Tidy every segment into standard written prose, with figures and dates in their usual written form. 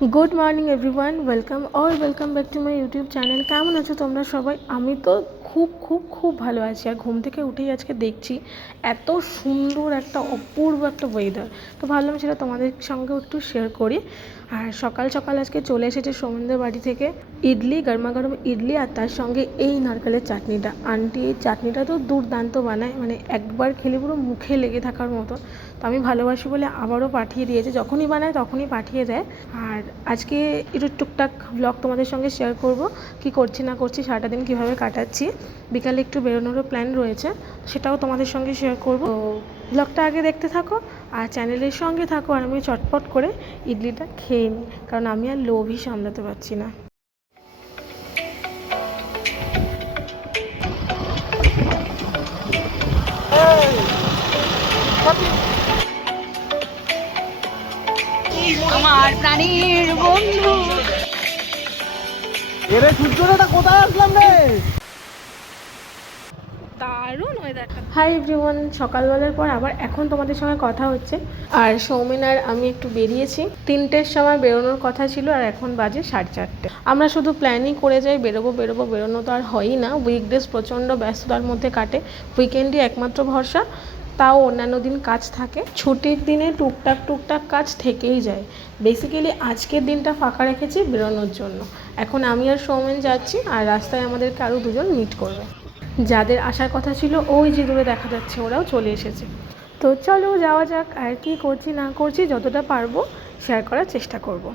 Good morning everyone welcome back to my YouTube channel. কেমন আছো তোমরা সবাই? আমি তো খুব ভালো আছি। আর ঘুম থেকে উঠেই আজকে দেখছি এত সুন্দর একটা অপূর্ব একটা ওয়েদার, তো ভাবলাম সেটা তোমাদের সঙ্গেও একটু শেয়ার করি। আর সকাল সকাল আজকে চলে এসেছে সৌমেনদের বাড়ি থেকে ইডলি, গরমা গরম ইডলি, আর তার সঙ্গে এই নারকেলের চাটনিটা। আন্টি এই চাটনিটা তো দুর্দান্ত বানায়, মানে একবার খেলে পুরো মুখে লেগে থাকার মতো। তো আমি ভালোবাসি বলে আবারও পাঠিয়ে দিয়েছে, যখনই বানায় তখনই পাঠিয়ে দেয়। আর আজকে একটু টুকটাক ব্লগ তোমাদের সঙ্গে শেয়ার করব, কি করছি না করছি, সারাটা দিন কীভাবে কাটাচ্ছি। বিকালে একটু বেরোনোরও প্ল্যান রয়েছে, সেটাও তোমাদের সঙ্গে শেয়ার করব। তো ব্লগটা আগে দেখতে থাকো আর চ্যানেলের সঙ্গে থাকো। আর আমি চটপট করে ইডলিটা খেয়ে নিই, কারণ আমি আর লোভই সামলাতে পারছি না। আমার প্রাণীর বন্ধু। এরে সূর্যটা কোথায় আসলাম রে? দারুণ ওয়েদারটা। হাই এভরিওয়ান, সকালবেলার পর আবার এখন তোমাদের সঙ্গে কথা হচ্ছে। আর সৌমেন আর আমি একটু বেরিয়েছি, 3টের সময় বেরোনোর কথা ছিল, আর এখন বাজে 4:30। আমরা শুধু প্ল্যানই করে যাই বেরোনো তো আর হয়ই না। উইকডেজ প্রচণ্ড ব্যস্ততার মধ্যে কাটে, উইকেন্ডই একমাত্র ভরসা। তাও অন্যান্য দিন কাজ থাকে, ছুটির দিনে টুকটাক কাজ থেকেই যায়। বেসিক্যালি আজকের দিনটা ফাঁকা রেখেছি বেরোনোর জন্য। এখন আমি আর সৌমেন যাচ্ছি, আর রাস্তায় আমাদেরকে আরও দুজন মিট করবে। যাদের আসার কথা ছিল ওই যে দূরে দেখা যাচ্ছে, ওরাও চলে এসেছে। তো চলো যাওয়া যাক, আর কি করছি না করছি যতটা পারবো শেয়ার করার চেষ্টা করব।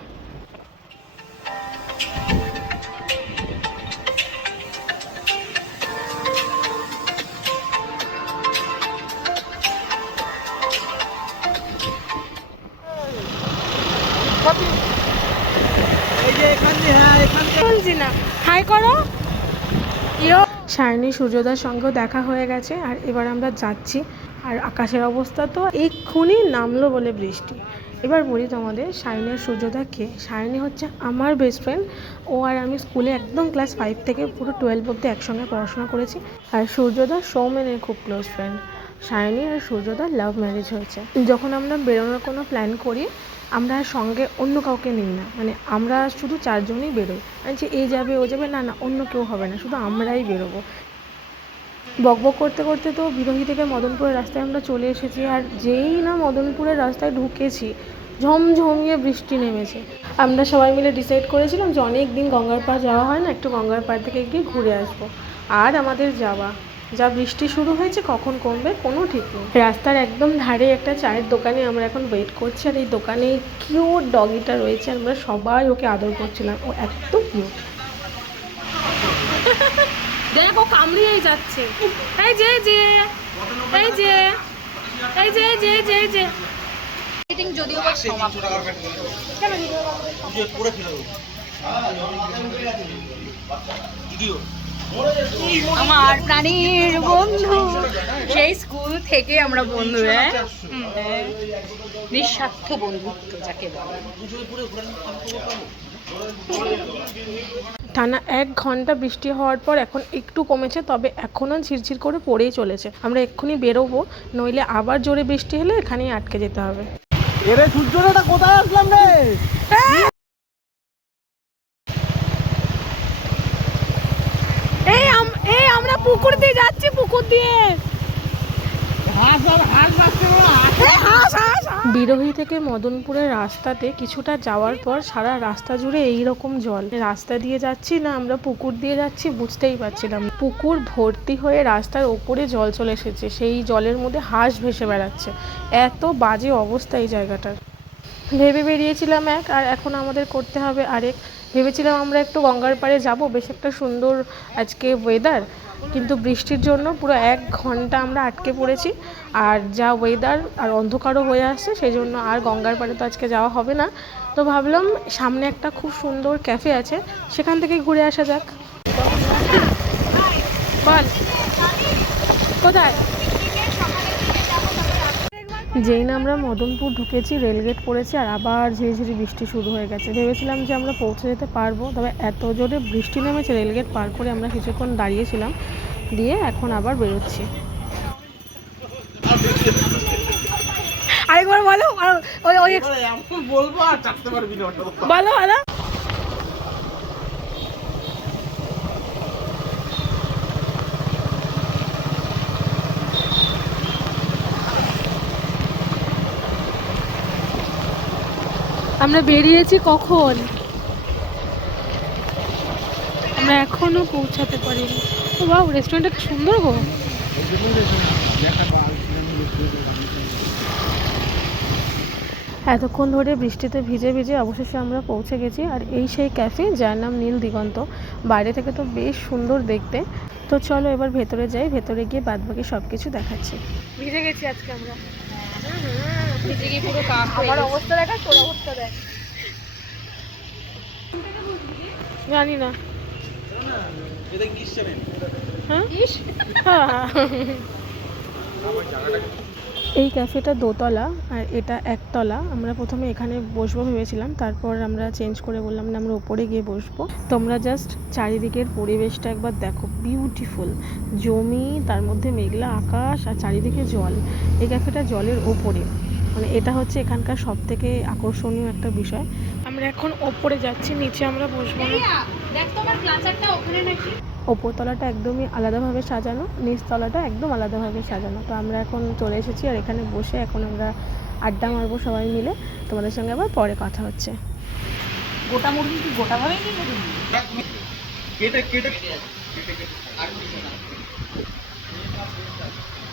বলছি না, হাই করো। সায়নী সূর্যোদয়ের সঙ্গেও দেখা হয়ে গেছে, আর এবার আমরা যাচ্ছি। আর আকাশের অবস্থা তো এক্ষুনি নামলো বলে বৃষ্টি। এবার বলি তোমাদের, সায়নী আর সূর্যোদা কে? সায়নী হচ্ছে আমার বেস্ট ফ্রেন্ড। ও আর আমি স্কুলে একদম ক্লাস 5 থেকে পুরো 12 অবধি একসঙ্গে পড়াশোনা করেছি। আর সূর্যোদা সৌমেনের খুব ক্লোজ ফ্রেন্ড। সায়নী আর সূর্যোদার লাভ ম্যারেজ হয়েছে। যখন আমরা বেরোনোর কোনো প্ল্যান করি, আমরা সঙ্গে অন্য কাউকে নিই না, মানে আমরা শুধু 4জনই বেরোই। যে এ যাবে ও যাবে, না অন্য কেউ হবে না, শুধু আমরাই বেরোবো। বকবক করতে করতে তো বিরোহী থেকে মদনপুরের রাস্তায় আমরা চলে এসেছি। আর যেই না মদনপুরের রাস্তায় ঢুকেছি, ঝমঝমিয়ে বৃষ্টি নেমেছে। আমরা সবাই মিলে ডিসাইড করেছিলাম যে অনেক দিন গঙ্গার পাড় যাওয়া হয় না, একটু গঙ্গার পাড় থেকে গিয়ে ঘুরে আসবো। আর আমাদের যাওয়া, যা বৃষ্টি শুরু হয়েছে, কখন কমবে কোনো ঠিক নেই। রাস্তার একদম ধারে একটা চায়ের দোকানে আমরা এখন ওয়েট করছি। আর এই দোকানে কিউট ডগিটা রয়েছে, আমরা সবাই ওকে আদর করছিলাম, ও এত কিউট। দেখো কামড়িয়েই যাচ্ছে। এই যে যে এই যে এই যে যে যে যে মিটিং যদিও বা সমাপ্ত। আমার প্রাণীর বন্ধু, সেই স্কুল থেকে আমরা বন্ধু। নিঃস্বার্থ বন্ধুত্ব যাকে বলে। টানা 1 ঘন্টা বৃষ্টি হওয়ার পর এখন একটু কমেছে, তবে এখনও ঝিরঝির করে পড়েই চলেছে। আমরা এক্ষুনি বেরোবো, নইলে আবার জোরে বৃষ্টি হলে এখানেই আটকে যেতে হবে। এরে সূর্যটা কোথায় আসলাম রে? এই আমরা পুকুর দিয়ে যাচ্ছি, পুকুর দিয়ে। বিরোহী থেকে মদনপুরের রাস্তাতে কিছুটা যাওয়ার পর সারা রাস্তা জুড়ে এই রকম জল। রাস্তা দিয়ে যাচ্ছি না আমরা পুকুর দিয়ে যাচ্ছি বুঝতেই পারছিলাম। পুকুর ভর্তি হয়ে রাস্তার ওপরে জল চলে এসেছে, সেই জলের মধ্যে হাঁস ভেসে বেড়াচ্ছে। এত বাজে অবস্থা এই জায়গাটার। ভেবে বেরিয়েছিলাম এক, আর এখন আমাদের করতে হবে আরেক। ভেবেছিলাম আমরা একটু গঙ্গার পাড়ে যাব, বেশ একটা সুন্দর আজকে ওয়েদার, কিন্তু বৃষ্টির জন্য পুরো 1 ঘন্টা আমরা আটকে পড়েছি। আর যা ওয়েদার, আর অন্ধকারও হয়ে আসছে, সেই জন্য আর গঙ্গার পাড়ে তো আজকে যাওয়া হবে না। তো ভাবলাম সামনে একটা খুব সুন্দর ক্যাফে আছে, সেখান থেকে ঘুরে আসা যাক। বল কোথায়? যেই না আমরা মদনপুর ঢুকেছি, রেলগেট পড়েছি, আর আবার ঝিরিঝিরি বৃষ্টি শুরু হয়ে গেছে। ভেবেছিলাম যে আমরা পৌঁছে যেতে পারবো, তবে এত জোরে বৃষ্টি নেমেছে, রেলগেট পার করে আমরা কিছুক্ষণ দাঁড়িয়েছিলাম, দিয়ে এখন আবার বেরোচ্ছি। আরেকবার বলো ওই ওই এমন বলবো আর চাপতে পারবি না ওটা। বলো বলো। আমরা বেরিয়েছি কখন? আমরা এখনো পৌঁছাতে পারিনি। ও বাহ, রেস্টুরেন্টটা কি সুন্দর গো। এতক্ষণ ধরে বৃষ্টিতে ভিজে ভিজে অবশেষে আমরা পৌঁছে গেছি। আর এই সেই ক্যাফে যার নাম নীল দিগন্ত। বাইরে থেকে তো বেশ সুন্দর দেখতে। তো চলো এবার ভেতরে যাই, ভেতরে গিয়ে বাদবাকি সব কিছু দেখাচ্ছি। ভিজে গেছি আজকে আমরা। ভিজে গিয়ে পুরো কাক আমার অবস্থা দেখা, তোর অবস্থা দেখ। জানি না। এটা কিস চ্যানেল? হ্যাঁ হ্যাঁ। এই ক্যাফেটা দোতলা আর এটা একতলা। আমরা প্রথমে এখানে বসবো ভেবেছিলাম, তারপর আমরা চেঞ্জ করে বললাম না আমরা ওপরে গিয়ে বসবো। তোমরা জাস্ট চারিদিকের পরিবেশটা একবার দেখো, বিউটিফুল। জমি, তার মধ্যে মেঘলা আকাশ আর চারিদিকে জল। এই ক্যাফেটা জলের ওপরে, মানে এটা হচ্ছে এখানকার সব থেকে আকর্ষণীয় একটা বিষয়। আমরা এখন ওপরে যাচ্ছি, নিচে আমরা বসবো না। দেখ তো আমার ক্লাচারটা ওখানে নাকি। ওপরতলাটা একদমই আলাদাভাবে সাজানো, নিচতলাটা একদম আলাদাভাবে সাজানো। তো আমরা এখন চলে এসেছি আর এখানে বসে এখন আমরা আড্ডা মারবো সবাই মিলে। তোমাদের সঙ্গে আবার পরে কথা হচ্ছে। গোটা মুরগি কি গোটাভাবেই নিয়ে নেবে? কেটে কেটে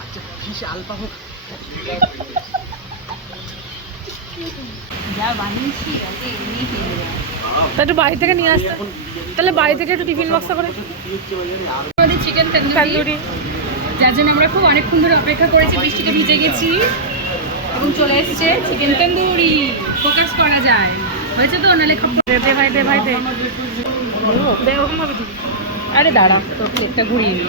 আচ্ছা কিস আলপা হোক। যা বানিয়েছি আজকে এমনি খেয়ে যায়। তা একটু বাড়ি থেকে নিয়ে আসতে, তাহলে বাড়ি থেকে একটু টিফিন বক্সটা করে। আমাদের চিকেন তন্দুরি, যার জন্য আমরা খুব অনেকক্ষণ ধরে অপেক্ষা করেছি। বৃষ্টিতে ভিজে গেছি এবং চলে এসেছে চিকেন তন্দুরি। ফোকাস করা যায়, হয়েছে তো? নাহলে দে ভাই, দে ভাই, দে দে ওরকম ভাবে দিবি। আরে দাঁড়া, তোর প্লেটটা ঘুরিয়ে নি।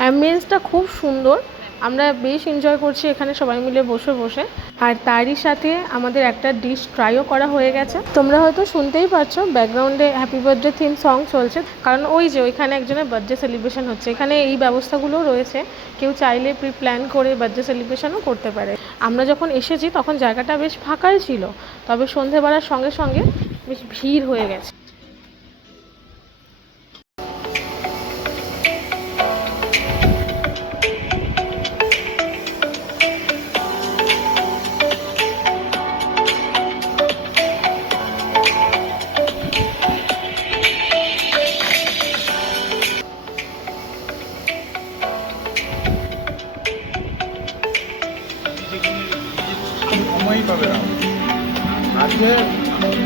অ্যাম্বিয়েন্সটা খুব সুন্দর, আমরা বেশ এনজয় করছি এখানে সবাই মিলে বসে বসে। আর তারই সাথে আমাদের একটা ডিশ ট্রাইও করা হয়ে গেছে। তোমরা হয়তো শুনতেই পারছো ব্যাকগ্রাউন্ডে হ্যাপি বার্থডে থিম সং চলছে, কারণ ওই যে ওইখানে একজনের বার্থডে সেলিব্রেশন হচ্ছে। এখানে এই ব্যবস্থাগুলোও রয়েছে, কেউ চাইলে প্রি প্ল্যান করে বার্থডে সেলিব্রেশনও করতে পারে। আমরা যখন এসেছি তখন জায়গাটা বেশ ফাঁকাই ছিল, তবে সন্ধে বাড়ার সঙ্গে সঙ্গে বেশ ভিড় হয়ে গেছে। সময়ই পাবে না আজকে,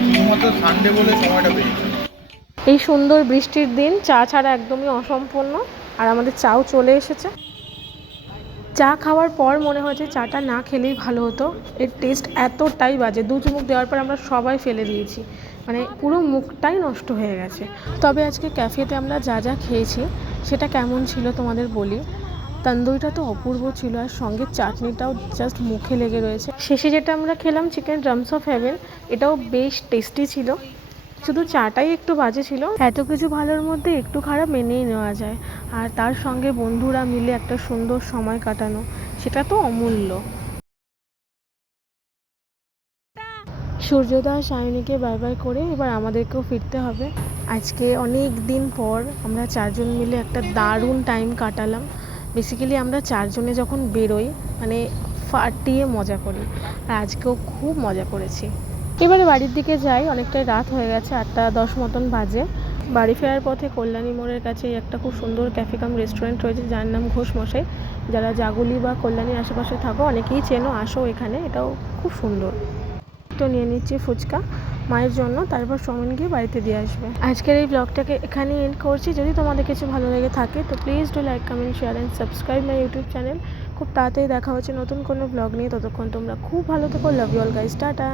শুধুমাত্র সানডে বলে সময়টা পেয়েছে। এই সুন্দর বৃষ্টির দিন চা ছাড়া একদমই অসম্পূর্ণ। আর আমাদের চাও চলে এসেছে। চা খাওয়ার পর মনে হয়েছে চাটা না খেলেই ভালো হতো, এর টেস্ট এতটাই বাজে। 2 চুমুক দেওয়ার পর আমরা সবাই ফেলে দিয়েছি, মানে পুরো মুখটাই নষ্ট হয়ে গেছে। তবে আজকে ক্যাফেতে আমরা যা যা খেয়েছি সেটা কেমন ছিল তোমাদের বলি। তন্দুরিটা তো অপূর্ব ছিল, আর সঙ্গে চাটনিটাও জাস্ট মুখে লেগে রয়েছে। শেষে যেটা আমরা খেলাম চিকেন ড্রামস অফ হেভেন, এটাও বেশ টেস্টি ছিল। শুধু চাটাই একটু বাজে ছিল। এত কিছু ভালোর মধ্যে একটু খারাপ মেনেই নেওয়া যায়, আর তার সঙ্গে বন্ধুরা মিলে একটা সুন্দর সময় কাটানো, সেটা তো অমূল্য। সূর্যোদয় সায়নীকে বাই বাই করে এবার আমাদেরকেও ফিরতে হবে। আজকে অনেক দিন পর আমরা 4 জন মিলে একটা দারুণ টাইম কাটালাম। বেসিক্যালি আমরা 4 জনে যখন বেরোই মানে ফাটিয়ে মজা করি, আর আজকেও খুব মজা করেছি। এবারে বাড়ির দিকে যাই, অনেকটাই রাত হয়ে গেছে, 8:10 মতন বাজে। বাড়ি ফেরার পথে কল্যাণী মোড়ের কাছে একটা খুব সুন্দর ক্যাফে কাম রেস্টুরেন্ট রয়েছে যার নাম ঘোষ মশাই। যারা জাগুলি বা কল্যাণীর আশেপাশে থাকো অনেকেই চেনো, আসো এখানে, এটাও খুব সুন্দর। তো নিয়ে নিচ্ছি ফুচকা মায়ের জন্য, তারপর সমন গিয়ে বাড়িতে দিয়ে আসবে। আজকের এই ব্লগটাকে এখানেই এন্ড করছি। যদি তোমাদের কিছু ভালো লেগে থাকে তো please do like, comment, share and subscribe my YouTube channel. খুব তাড়াতাড়ি দেখা হচ্ছে নতুন কোনো ব্লগ নিয়ে। ততক্ষণ তোমরা খুব ভালো থেকো। Love you all guys, tata.